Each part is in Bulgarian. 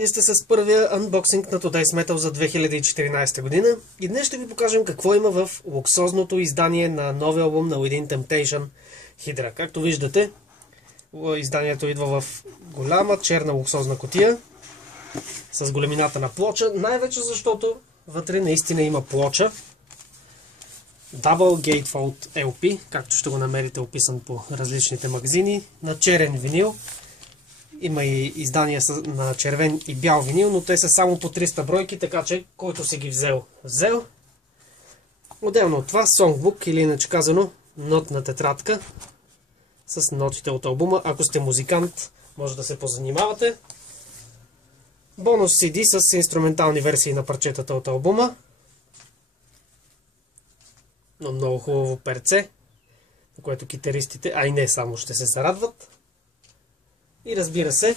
Вие сте с първия анбоксинг на Today's Metal за 2014 година и днес ще ви покажем какво има в луксозното издание на новия албум на Within Temptation Hydra. Както виждате, изданието идва в голяма черна луксозна кутия с големината на плоча, най-вече защото вътре наистина има плоча. Double Gatefold LP, както ще го намерите описан по различните магазини, на черен винил. Има и издания на червен и бял винил, но те са само по 300 бройки, така че който си ги взел. Отделно от това, сонгбук или иначе казано нотна тетрадка с нотите от албума. Ако сте музикант, може да се позанимавате. Бонус CD с инструментални версии на парчетата от албума. Но много хубаво перце, на което китаристите, а и не само, ще се зарадват. И разбира се,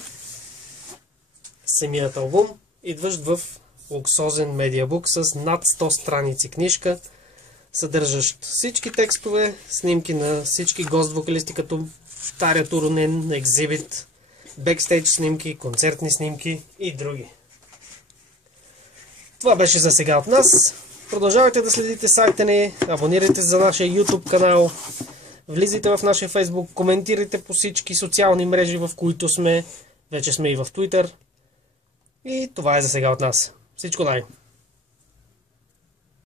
самият албум, идващ в луксозен медиабук с над 100 страници книжка, съдържащ всички текстове, снимки на всички гост-вокалисти, като Таря Туронен, Exhibit, бекстейдж снимки, концертни снимки и други. Това беше за сега от нас. Продължавайте да следите сайта ни, абонирайте се за нашия YouTube канал, влизайте в нашия Facebook, коментирайте по всички социални мрежи, в които сме. Вече сме и в Twitter. И това е за сега от нас. Всичко най!